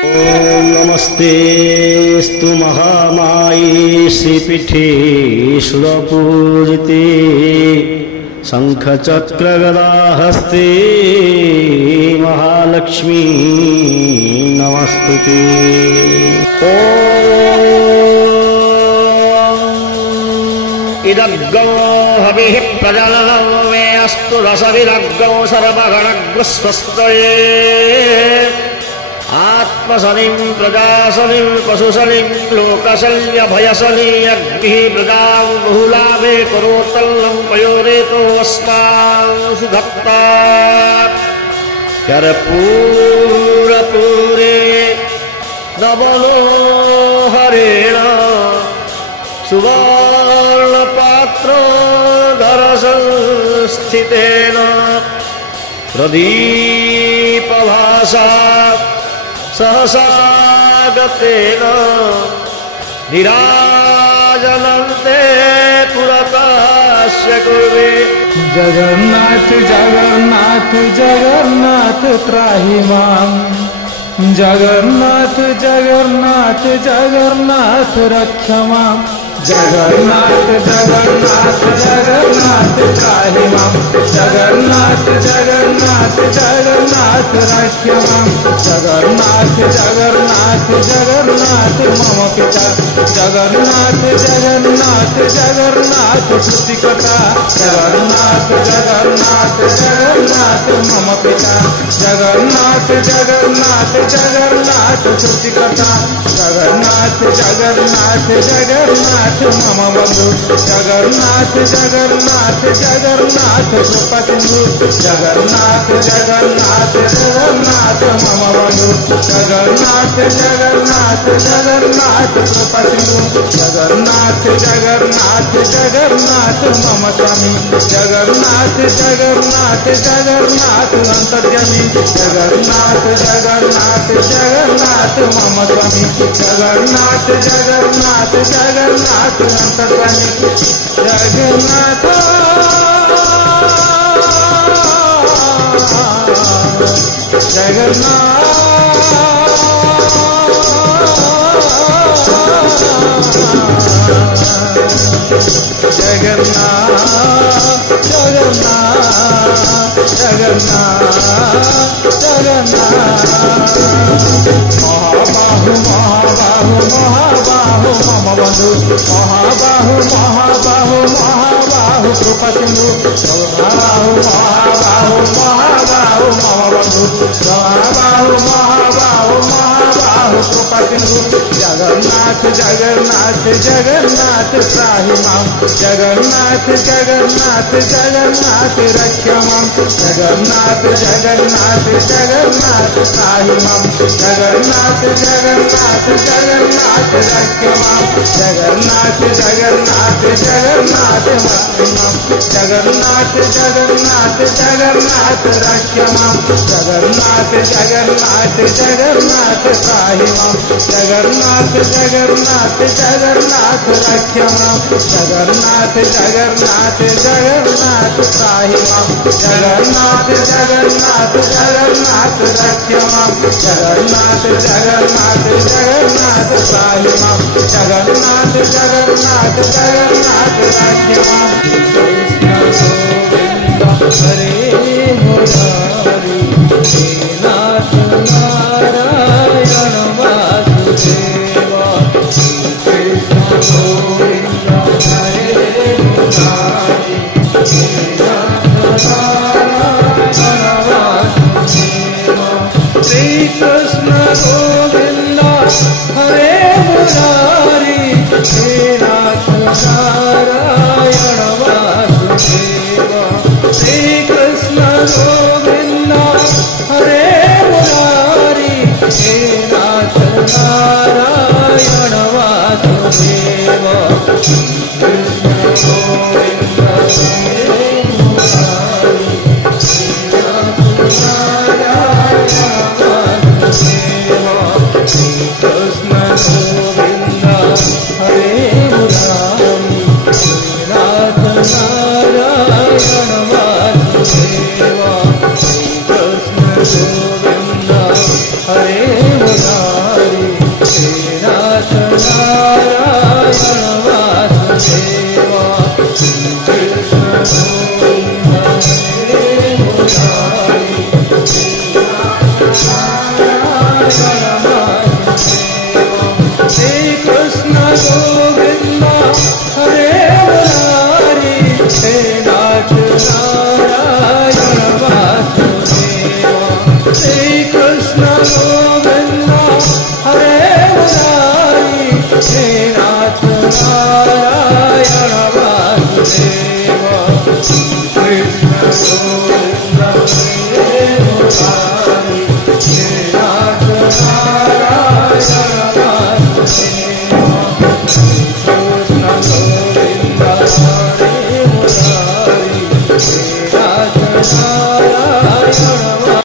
ओम नमस्तेस्तु महामाये श्रीपीठे सुरपूजिते शंखचक्रगदाहस्ते महालक्ष्मी नमस्तुते। इदग्गो हविः प्रजननं मे अस्तु रसविदग्गो सर्वगणग्रस्वस्तये आत्मशनिं प्रजाशनिं पशुशनिं लोकशल्यभयशनि अग्निः प्रजां बहुलाभे करोत्तल्लं पयोरेतो अस्मान् सुधत्तात् कर्पूरपूरे नवलोहरेण सुवर्णपात्रोदरसंस्थितेन प्रदीपभासा सहसागतेन निराजनन्ते पुरतस्य कुर्वे। जगन्नाथ जगन्नाथ जगन्नाथ त्राहि मां, जगन्नाथ जगन्नाथ जगन्नाथ रक्ष मां, जगन्नाथ जगन्नाथ जगन्नाथ त्राहि मां, जगन्नाथ जगन्नाथ जगन्नाथ रक्ष मां, जगन्नाथ जगन्नाथ जगन्नाथ मम पिता, जगन्नाथ जगन्नाथ जगन्नाथ श्रुतिकर्ता, जगन्नाथ जगन्नाथ जगन्नाथ मम पिता, जगन्नाथ जगन्नाथ जगन्नाथ श्रुतिकर्ता, जगन्नाथ जगन्नाथ जगन्नाथ मम बंधु, जगन्नाथ जगन्नाथ जगन्नाथ कृपासिंधु, जगन्नाथ जगन्नाथ जगन्नाथ मम बंधु, जगन्नाथ जगन्नाथ जगन्नाथ कृपासिंधु, जगन्नाथ जगन्नाथ जगन्नाथ मम स्वामी, जगन्नाथ जगन्नाथ जगन्नाथ अंतर्यामी, जगन्नाथ जगन्नाथ जगन्नाथ मम स्वामी, जगन्नाथ जगन्नाथ जगन्नाथ अंतर्यामी, जगन्नाथ जगन्नाथ जगन्नाथ जगन्नाथ जगन्नाथ महाबाहु महाबाहु महाबाहु मम बंधु, महाबाहु महाबाहु महाबाहु कृपासिंधु, महाबाहु महाबाहु महाबाहु मम बंधु, महाबाहु महाबाहु महाबाहु कृपासिंधु, जगन्नाथ जगन्नाथ जगन्नाथ त्राहि मां, जगन्नाथ जगन्नाथ जगन्नाथ रक्ष मां, जगन्नाथ जगन्नाथ जगन्नाथ त्राहि मां, जगन्नाथ जगन्नाथ जगन्नाथ रक्ष मां, जगन्नाथ जगन्नाथ जगन्नाथ मस्ति मां, जगन्नाथ जगन्नाथ जगन्नाथ रक्ष मां, जगन्नाथ जगन्नाथ जगन्नाथ त्राहि मां, जगन्नाथ जगन्नाथ जगन्नाथ रक्ष मां, जगन्नाथ जगन्नाथ जगन्नाथ त्राहि मां, जगन्नाथ जगन्नाथ जगन्नाथ रक्ष मां, जगन्नाथ जगन्नाथ जगन्नाथ त्राहि मां, जगन्नाथ जगन्नाथ जगन्नाथ रक्ष मां। हरे मुरारी नाथ नारायण वासुदेवा, श्री कृष्ण गोविंद हरे मुरारी हे नाथ नारायण वासुदेवा, श्री कृष्ण गोविंद हरे मुरारी हे नाथ नारायण वासुदेवा, कृष्ण गोविंद हरे मुरारी कृष्ण गोविंद हरे मुरारी नाथ नारायण वासुदेवा, कृष्ण गोविंद हरे मुरारी। कृष्ण गोविंद हरे मुरारी हे नाथ नारायण वासुदेव कृष्ण गोविंद हरे मुरारी